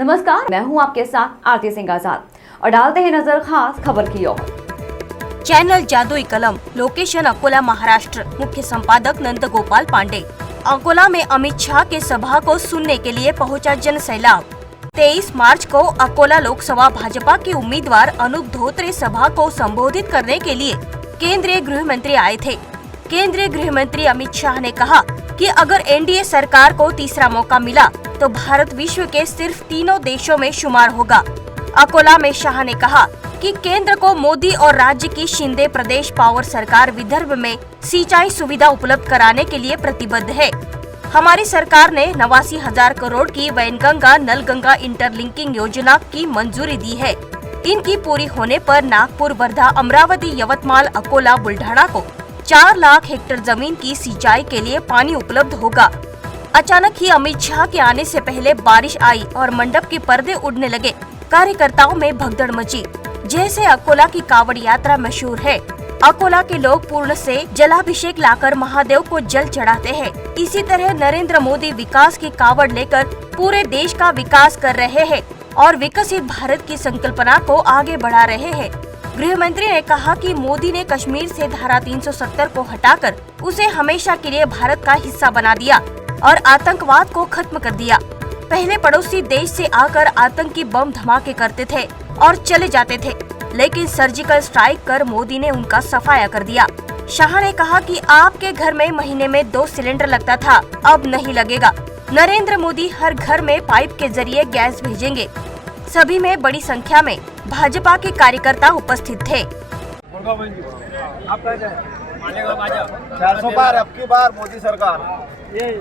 नमस्कार, मैं हूं आपके साथ आरती सिंह आजाद और डालते हैं नजर खास खबर की ओर। चैनल जादुई कलम, लोकेशन अकोला महाराष्ट्र। मुख्य संपादक नंद गोपाल पांडे। अकोला में अमित शाह के सभा को सुनने के लिए पहुंचा जन सैलाब। 23 मार्च को अकोला लोकसभा भाजपा के उम्मीदवार अनूप धोत्रे सभा को संबोधित करने के लिए केंद्रीय गृह मंत्री आए थे। केंद्रीय गृह मंत्री अमित शाह ने कहा कि अगर एनडीए सरकार को तीसरा मौका मिला तो भारत विश्व के सिर्फ 3 देशों में शुमार होगा। अकोला में शाह ने कहा कि केंद्र को मोदी और राज्य की शिंदे प्रदेश पावर सरकार विदर्भ में सिंचाई सुविधा उपलब्ध कराने के लिए प्रतिबद्ध है। हमारी सरकार ने 89,000 करोड़ की वैनगंगा नलगंगा इंटरलिंकिंग योजना की मंजूरी दी है। इनकी पूरी होने पर नागपुर, वर्धा, अमरावती, यवतमाल, अकोला, बुल्ढाना को 4 लाख हेक्टेयर जमीन की सिंचाई के लिए पानी उपलब्ध होगा। अचानक ही अमित शाह के आने से पहले बारिश आई और मंडप के पर्दे उड़ने लगे। कार्यकर्ताओं में भगदड़ मची। जैसे अकोला की कावड़ यात्रा मशहूर है, अकोला के लोग पूर्ण से जलाभिषेक लाकर महादेव को जल चढ़ाते हैं। इसी तरह नरेंद्र मोदी विकास की कावड़ लेकर पूरे देश का विकास कर रहे हैं और विकसित भारत की संकल्पना को आगे बढ़ा रहे हैं। गृह मंत्री ने कहा कि मोदी ने कश्मीर से धारा 370 को हटाकर उसे हमेशा के लिए भारत का हिस्सा बना दिया और आतंकवाद को खत्म कर दिया। पहले पड़ोसी देश से आकर आतंकी बम धमाके करते थे और चले जाते थे, लेकिन सर्जिकल स्ट्राइक कर मोदी ने उनका सफाया कर दिया। शाह ने कहा कि आपके घर में महीने में 2 सिलेंडर लगता था, अब नहीं लगेगा। नरेंद्र मोदी हर घर में पाइप के जरिए गैस भेजेंगे। सभी में बड़ी संख्या में भाजपा के कार्यकर्ता उपस्थित थे। 400 बार अब की बार मोदी सरकार,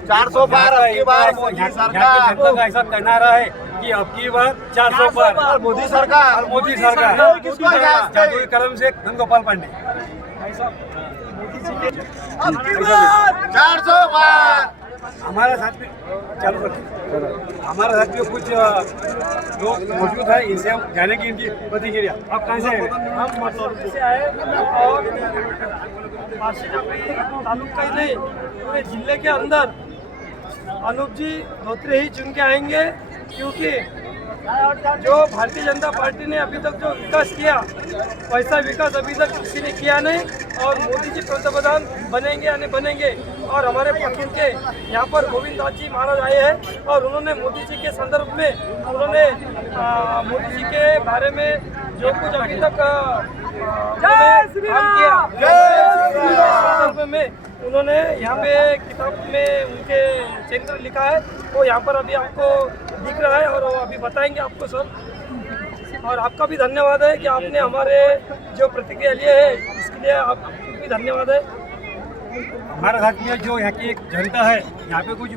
400 बार अब की बार मोदी सरकार। जनता का ऐसा कहना रहा है कि अब की बार 400 बार मोदी सरकार, मोदी सरकार। जादुई कलम से नंद गोपाल पांडे। अब की बार 400 बार। हमारे साथ में चालू रखिए। हमारे साथ में कुछ लोग मौजूद है, इनसे हम जानेंगे इनकी प्रतिक्रिया। आप कहाँ से आए? हम मटौली से आए और तालुका ही नहीं, पूरे जिले के अंदर अनूप जी धोत्रे ही चुन के आएंगे, क्योंकि जो भारतीय जनता पार्टी ने अभी तक जो विकास किया वैसा विकास अभी तक किसी ने किया नहीं। और मोदी जी पंतप्रधान बनेंगे या नहीं बनेंगे। और हमारे पटना के यहाँ पर गोविंद दास जी महाराज आए हैं और उन्होंने मोदी जी के संदर्भ में उन्होंने मोदी जी के बारे में जो कुछ अभी तक काम किया संदर्भ में उन्होंने यहाँ पे किताब में उनके चरित्र लिखा है, वो यहाँ पर अभी आपको दिख रहा है और वो अभी बताएंगे आपको सर। और आपका भी धन्यवाद है कि आपने हमारे जो प्रतिक्रिया लिए है, इसके लिए आपको भी धन्यवाद है। हमारे साथ में जो यहाँ की एक जनता है, यहाँ पे कुछ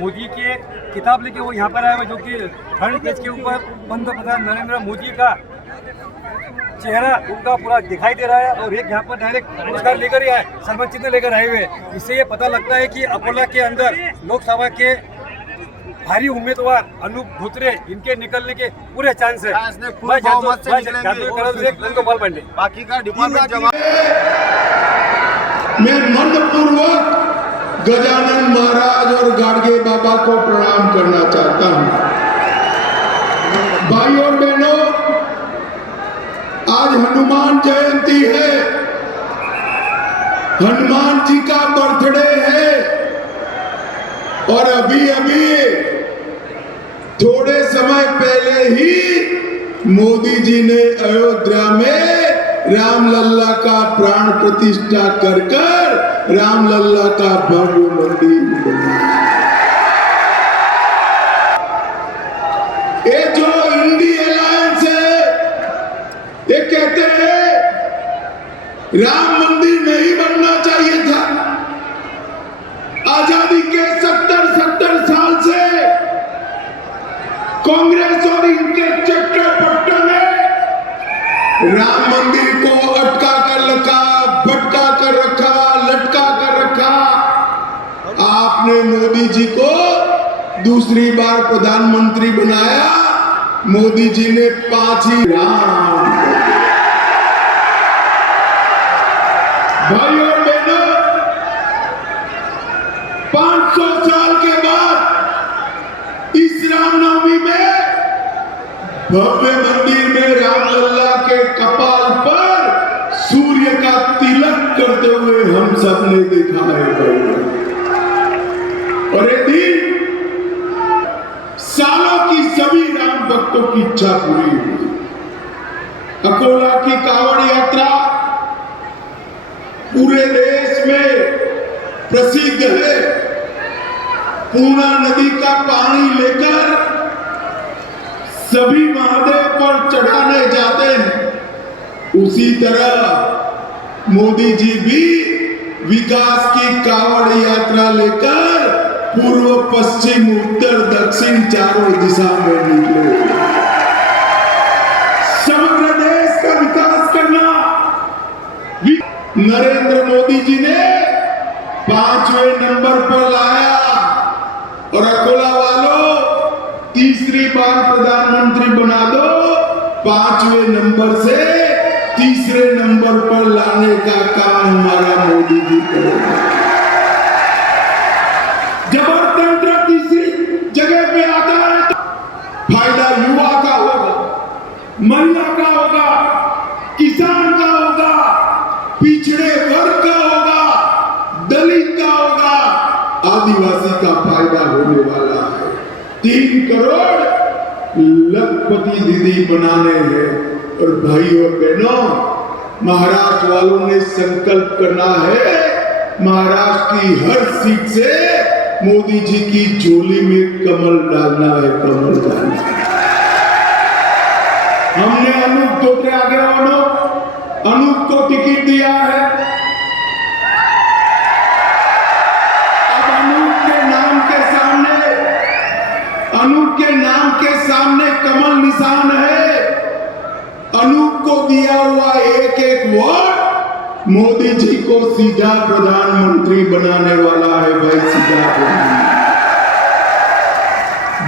मोदी के किताब लेके वो यहाँ पर आया हुआ, जो कि फ्रंट पेज के ऊपर पंतप्रधान नरेंद्र मोदी का चेहरा उनका पूरा दिखाई दे रहा है और एक यहाँ पर डायरेक्ट पुरस्कार लेकर ही आए, सम्मान चिन्ह लेकर आए हुए। इससे ये पता लगता है कि अकोला के अंदर लोकसभा के भारी उम्मीदवार अनूप धोत्रे इनके निकलने के पूरे चांस है। नंद गोपाल पांडे। बाकी का डिपार्टमेंट जमा। मैं मनपूर्वक गजानन महाराज और गाडगे बाबा को प्रणाम करना चाहता हूं। भाइयों और बहनों, आज हनुमान जयंती है, हनुमान जी का बर्थडे है और अभी अभी थोड़े समय पहले ही मोदी जी ने अयोध्या में रामलल्ला का प्राण प्रतिष्ठा कर रामलल्ला का भव्य मंदिर बनाया। ये जो इंडी अलायंस है, ये कहते हैं राम मंदिर नहीं बनना चाहिए था। आजादी के 70 साल से कांग्रेस और इनके चट्टापट्टा ने राम मंदिर को अटका कर रखा, भटका कर रखा, लटका कर रखा। आपने मोदी जी को दूसरी बार प्रधानमंत्री बनाया, मोदी जी ने 5 ही राम। भाइयों और बहनों, 500 साल के बाद इस रामनवमी में भव्य मंदिर में रामलला के कपाल पर सूर्य का तिलक करते हुए हम सब ने देखा है भाई। और ये दिन सालों की सभी राम भक्तों की इच्छा पूरी हुई। अकोला की कावड़ यात्रा पूरे देश में प्रसिद्ध है। पूर्णा नदी का पानी लेकर सभी महादेव पर चढ़ाने जाते हैं। उसी तरह मोदी जी भी विकास की कावड़ यात्रा लेकर पूर्व पश्चिम उत्तर दक्षिण चारों दिशा में निकले। समग्र देश का विकास करना नरेंद्र मोदी जी ने 5वें नंबर पर लाया। और अकोला वालों, तीसरी बार प्रधानमंत्री बना दो, 5वें नंबर से तीसरे नंबर पर लाने का काम हमारा मोदी जी करेगा। जब अर्थतंत्र तीसरी जगह पे आता है तो फायदा युवा का होगा, महिला का होगा, किसान का होगा, पिछड़े वर्ग का होगा, दलित का होगा, आदिवासी का फायदा होने वाला है। 3 करोड़ लखपति दीदी बनाने हैं। और भाइयों और बहनों, महाराष्ट्र वालों ने संकल्प करना है, महाराष्ट्र की हर सीट से मोदी जी की झोली में कमल डालना है, कमल डालना है। हमने अनूप धोत्रे आगे अनूप को टिकट दिया है। अब अनूप के नाम के सामने कमल निशान है। अनूप को दिया हुआ एक वोट मोदी जी को सीधा प्रधानमंत्री बनाने वाला है भाई, सीधा प्रधानमंत्री।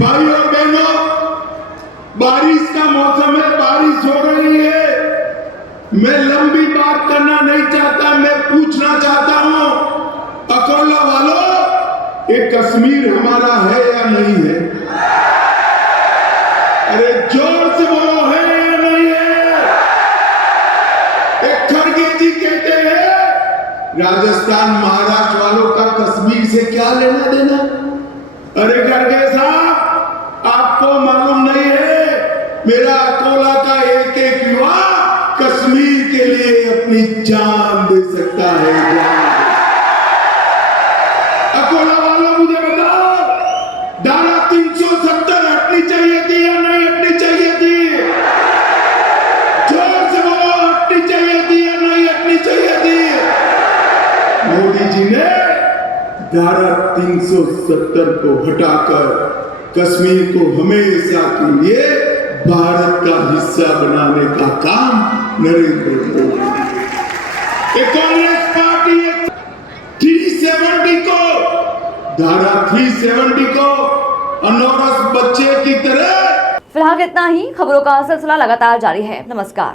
भाई और बहनों, बारिश का मौसम है, बारिश हो रही है। मैं लंबी बात करना नहीं चाहता, मैं पूछना चाहता हूं, अकोला वालों, ये कश्मीर हमारा है या नहीं है? अरे जोर से बोलो, है या नहीं है? एक खड़गे जी कहते हैं, राजस्थान महाराष्ट्र वालों का कश्मीर से क्या लेना देना? अरे खड़गे साहब, आपको मालूम नहीं है, मेरा अकोला का एक युवा कश्मीर के लिए अपनी जान दे सकता है। अकोला वालों, मुझे बताओ, धारा 370 हटनी चाहिए थी या नहीं हटनी चाहिए थी? जोर से बोलो, हटनी चाहिए थी या नहीं हटनी चाहिए थी? मोदी जी ने धारा 370 को हटाकर कश्मीर को हमेशा के लिए भारत का हिस्सा बनाने का काम नरेंद्र मोदी। कांग्रेस पार्टी 370 को, धारा 370 को अनौरस बच्चे की तरह। फिलहाल इतना ही। खबरों का सिलसिला लगातार जारी है। नमस्कार।